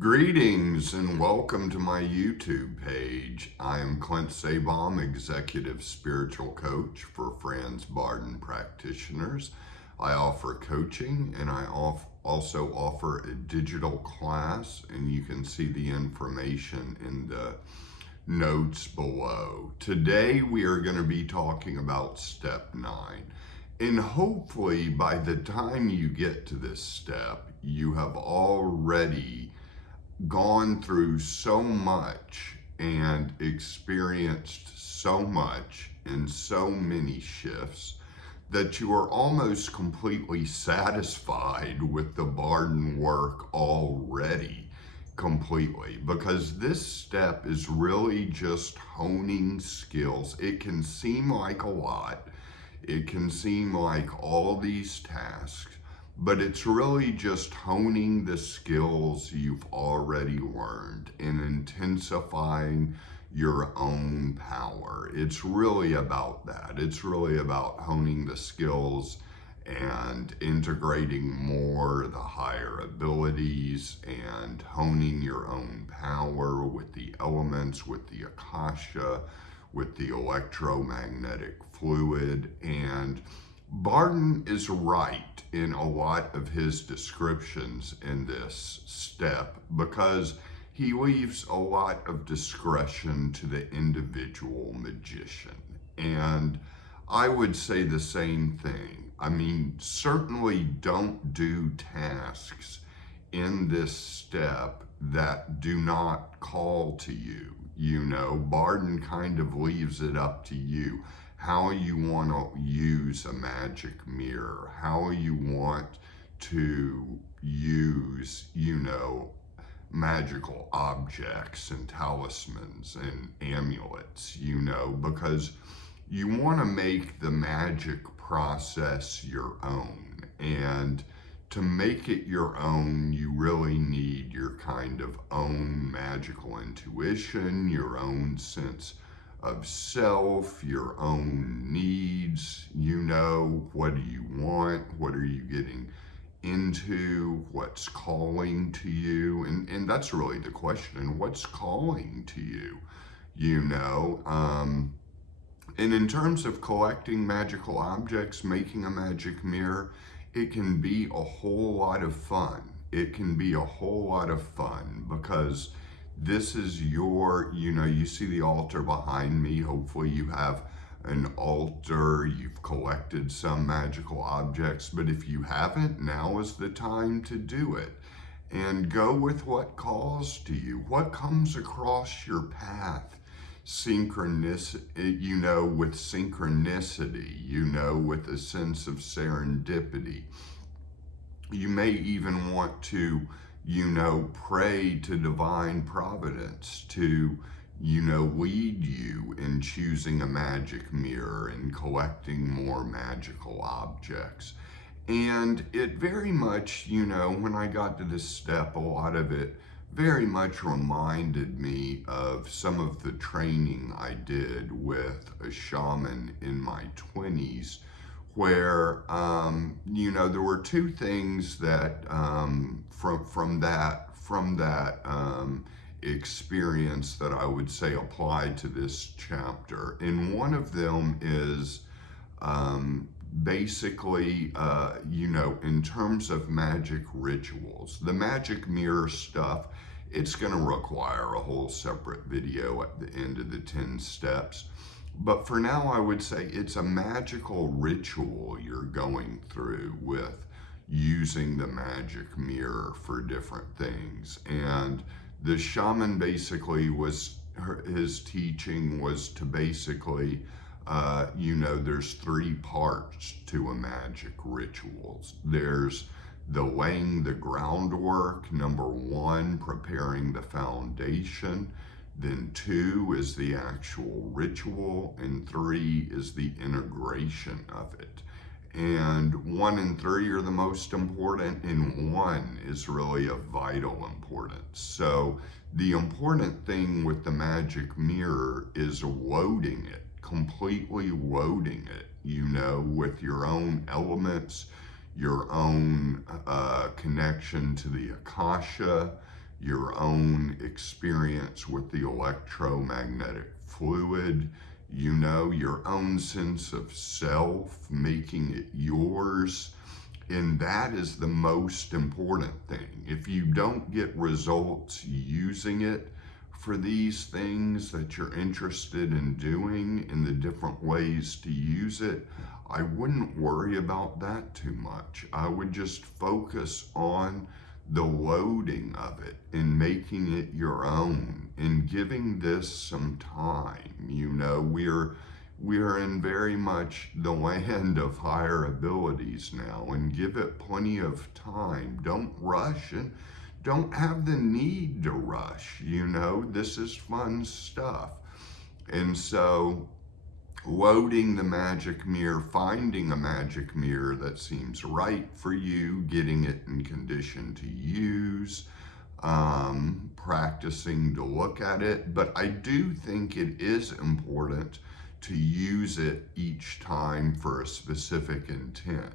Greetings and welcome to my YouTube page. I am Clint Sabom, Executive Spiritual Coach for Franz Barden practitioners. I offer coaching and I also offer a digital class, and you can see the information in the notes below. Today we are going to be talking about step 9. And hopefully by the time you get to this step, you have already gone through so much and experienced so much in so many shifts that you are almost completely satisfied with the Barden work already completely, because this step is really just honing skills. It can seem like a lot. It can seem like all these tasks, but it's really just honing the skills you've already learned and intensifying your own power. It's really about that. It's really about honing the skills and integrating more the higher abilities and honing your own power with the elements, with the Akasha, with the electromagnetic fluid. And Barden is right in a lot of his descriptions in this step, because he leaves a lot of discretion to the individual magician. And I would say the same thing. I mean, certainly don't do tasks in this step that do not call to you. You know, Barden kind of leaves it up to you how you want to use a magic mirror, how you want to use, magical objects and talismans and amulets, because you want to make the magic process your own. And to make it your own, you really need your kind of own magical intuition, your own sense of self, your own needs. What do you want? What are you getting into? What's calling to you? And that's really the question. What's calling to you? And in terms of collecting magical objects, making a magic mirror, it can be a whole lot of fun. It can be a whole lot of fun because this is your, you see the altar behind me. Hopefully you have an altar, you've collected some magical objects, but if you haven't, now is the time to do it. And go with what calls to you, what comes across your path. Synchronicity, with synchronicity, with a sense of serendipity. You may even want to, pray to divine providence to, lead you in choosing a magic mirror and collecting more magical objects. And it very much, when I got to this step, a lot of it very much reminded me of some of the training I did with a shaman in my 20s, where, there were two things that from that experience that I would say applied to this chapter. And one of them is basically, in terms of magic rituals, the magic mirror stuff, it's going to require a whole separate video at the end of the 10 steps. But for now, I would say it's a magical ritual you're going through with using the magic mirror for different things. And the shaman basically his teaching was to basically, there's 3 parts to a magic rituals. There's the laying the groundwork, number 1, preparing the foundation. Then 2 is the actual ritual, and 3 is the integration of it. And 1 and 3 are the most important, and 1 is really of vital importance. So the important thing with the magic mirror is loading it, completely loading it, with your own elements, your own connection to the Akasha, your own experience with the electromagnetic fluid, your own sense of self, making it yours. And that is the most important thing. If you don't get results using it for these things that you're interested in doing, in the different ways to use it, I wouldn't worry about that too much. I would just focus on the loading of it and making it your own and giving this some time. We're in very much the land of higher abilities now, and give it plenty of time. Don't rush and don't have the need to rush. This is fun stuff. And so loading the magic mirror, finding a magic mirror that seems right for you, getting it in condition to use, practicing to look at it. But I do think it is important to use it each time for a specific intent.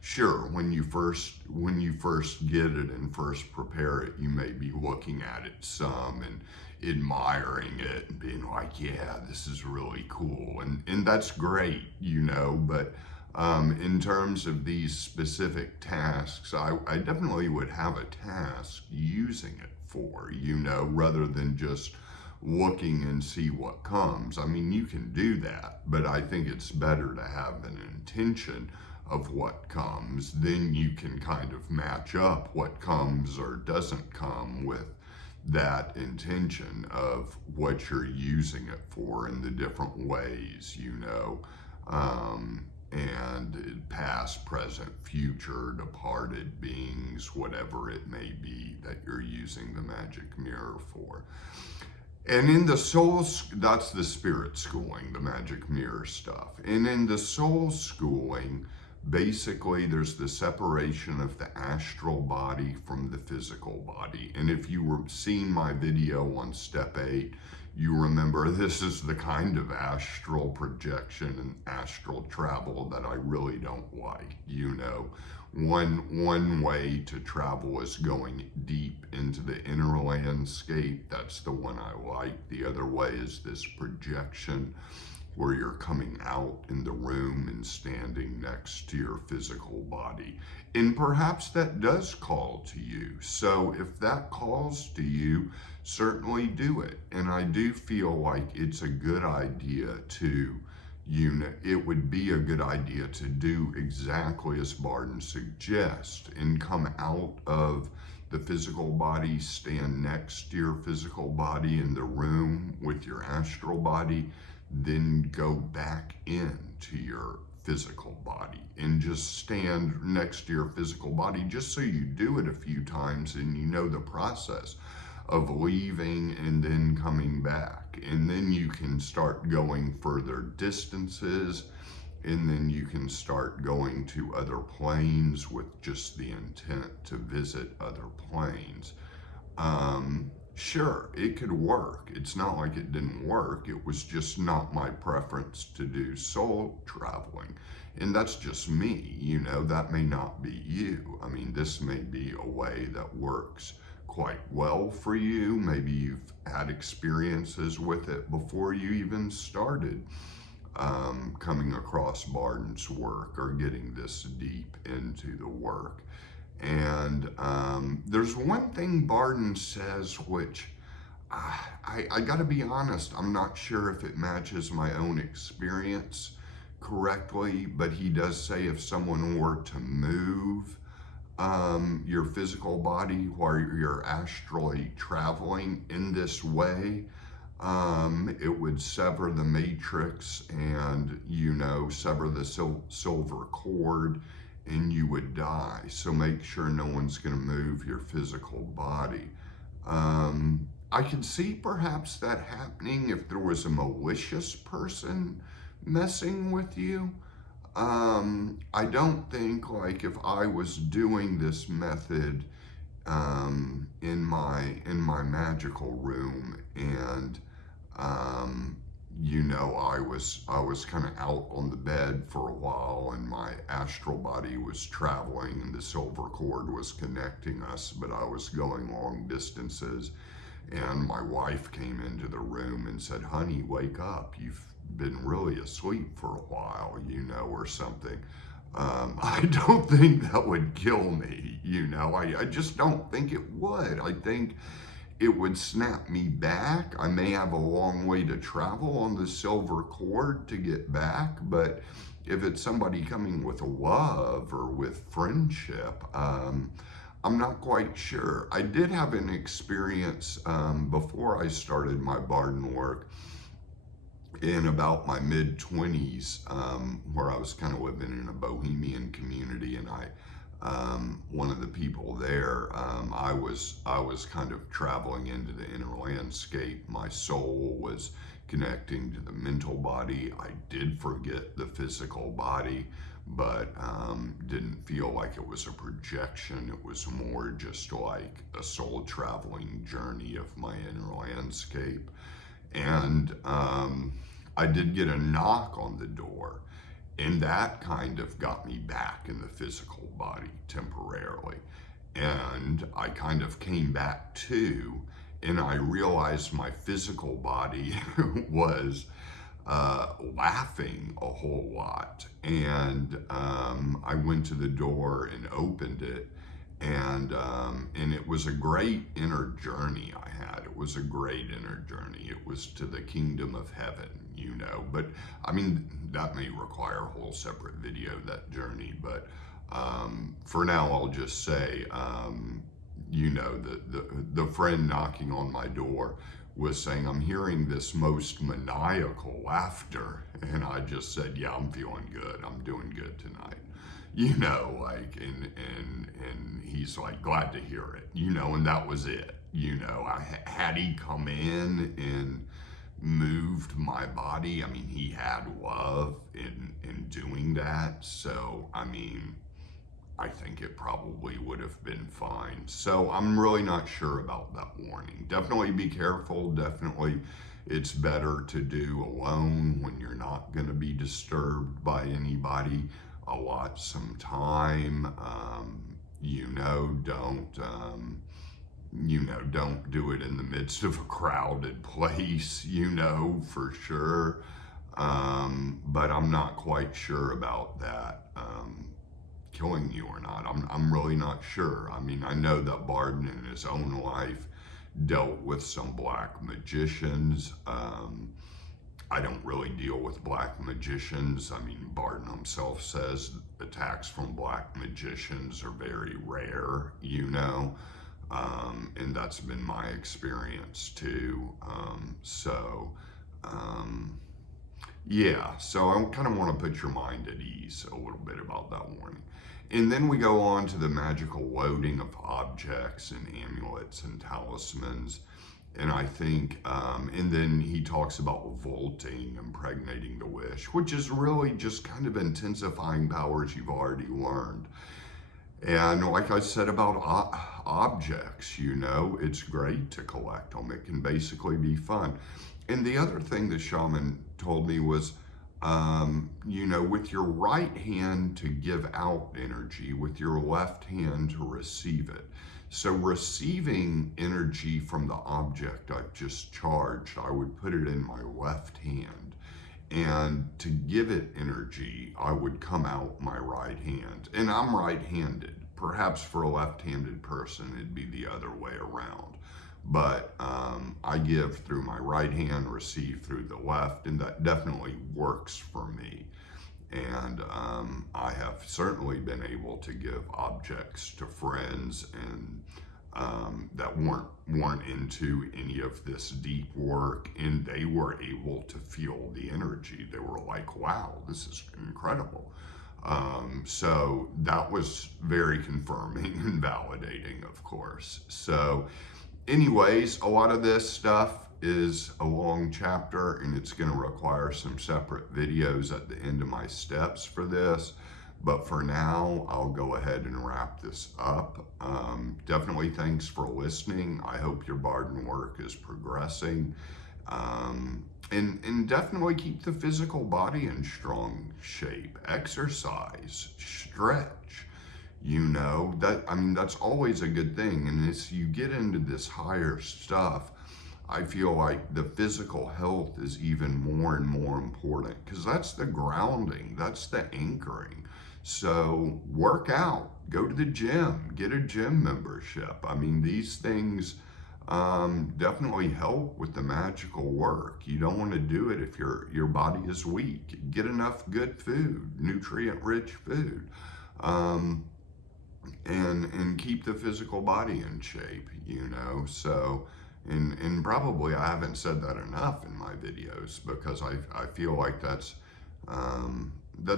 Sure, when you first get it and first prepare it, you may be looking at it some and admiring it and being like, yeah, this is really cool. And that's great, but in terms of these specific tasks, I definitely would have a task using it for, rather than just looking and see what comes. You can do that, but I think it's better to have an intention of what comes. Then you can kind of match up what comes or doesn't come with that intention of what you're using it for in the different ways, and past, present, future, departed beings, whatever it may be that you're using the magic mirror for. And in the soul, that's the spirit schooling, the magic mirror stuff. And in the soul schooling, basically there's the separation of the astral body from the physical body. And if you were seeing my video on step 8, you remember this is the kind of astral projection and astral travel that I really don't like. One way to travel is going deep into the inner landscape. That's the one I like. The other way is this projection where you're coming out in the room and standing next to your physical body. And perhaps that does call to you. So if that calls to you, certainly do it. And I do feel like it's a good idea to it would be a good idea to do exactly as Barden suggests and come out of the physical body, stand next to your physical body in the room with your astral body, then go back into your physical body and just stand next to your physical body, just so you do it a few times and you know the process of leaving and then coming back. And then you can start going further distances, and then you can start going to other planes with just the intent to visit other planes. Sure, it could work. It's not like it didn't work. It was just not my preference to do soul traveling. And that's just me, that may not be you. This may be a way that works quite well for you. Maybe you've had experiences with it before you even started coming across Barden's work or getting this deep into the work. And there's one thing Barden says which I gotta be honest, I'm not sure if it matches my own experience correctly, but he does say if someone were to move your physical body while you're astrally traveling in this way, it would sever the matrix and, sever the silver cord, and you would die. So make sure no one's going to move your physical body. I could see perhaps that happening if there was a malicious person messing with you. I don't think like if I was doing this method in my magical room and I was kind of out on the bed for a while, and my astral body was traveling, and the silver cord was connecting us, but I was going long distances. And my wife came into the room and said, "Honey, wake up. You've been really asleep for a while, or something." I don't think that would kill me, I just don't think it would. I think it would snap me back. I may have a long way to travel on the silver cord to get back, but if it's somebody coming with love or with friendship, I'm not quite sure. I did have an experience before I started my Barden work in about my mid-20s, where I was kind of living in a bohemian community, and one of the people there, I was kind of traveling into the inner landscape. My soul was connecting to the mental body. I did forget the physical body, but didn't feel like it was a projection. It was more just like a soul traveling journey of my inner landscape. And I did get a knock on the door, and that kind of got me back in the physical body temporarily. And I kind of came back too, and I realized my physical body was laughing a whole lot. And I went to the door and opened it, and it was a great inner journey I had. It was a great inner journey. It was to the kingdom of heaven, but I mean, that may require a whole separate video, that journey, but for now I'll just say, the friend knocking on my door was saying, "I'm hearing this most maniacal laughter," and I just said, "Yeah, I'm feeling good. I'm doing good tonight." And he's like, "Glad to hear it," and that was it. Had he come in and moved my body, I mean, he had love in doing that. So, I mean, I think it probably would have been fine. So I'm really not sure about that warning. Definitely be careful. Definitely it's better to do alone when you're not going to be disturbed by anybody. Allot some time. Don't do it in the midst of a crowded place, for sure. But I'm not quite sure about that killing you or not. I'm really not sure. I mean, I know that Barden in his own life dealt with some black magicians. I don't really deal with black magicians. I mean, Barden himself says attacks from black magicians are very rare, and that's been my experience too. So I kind of want to put your mind at ease a little bit about that warning. And then we go on to the magical loading of objects and amulets and talismans. And I think, and then he talks about volting, impregnating the wish, which is really just kind of intensifying powers you've already learned. And like I said about objects, it's great to collect them. It can basically be fun. And the other thing the shaman told me was, with your right hand to give out energy, with your left hand to receive it. So receiving energy from the object I've just charged, I would put it in my left hand. And to give it energy, I would come out my right hand. And I'm right-handed. Perhaps for a left-handed person, it'd be the other way around. But I give through my right hand, receive through the left, and that definitely works for me. And I have certainly been able to give objects to friends and that weren't into any of this deep work, and they were able to feel the energy. They were like, "Wow, this is incredible." So that was very confirming and validating, of course. So anyways, a lot of this stuff is a long chapter, and it's going to require some separate videos at the end of my steps for this. But for now, I'll go ahead and wrap this up. Definitely thanks for listening. I hope your Barden work is progressing. And definitely keep the physical body in strong shape. Exercise, stretch, that's always a good thing. And as you get into this higher stuff, I feel like the physical health is even more and more important, because that's the grounding, that's the anchoring. So work out, go to the gym, get a gym membership. These things definitely help with the magical work. You don't want to do it if your body is weak. Get enough good food, nutrient-rich food, and keep the physical body in shape. So. And probably I haven't said that enough in my videos, because I feel like that's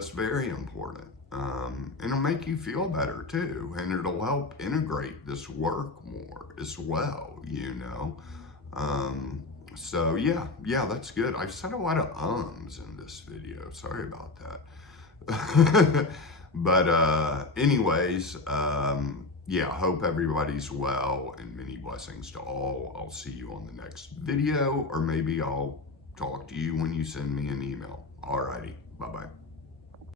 very important. And it'll make you feel better too, and it'll help integrate this work more as well, So yeah, that's good. I've said a lot of ums in this video. Sorry about that. But anyways, hope everybody's well, and many blessings to all. I'll see you on the next video, or maybe I'll talk to you when you send me an email. Alrighty, bye-bye.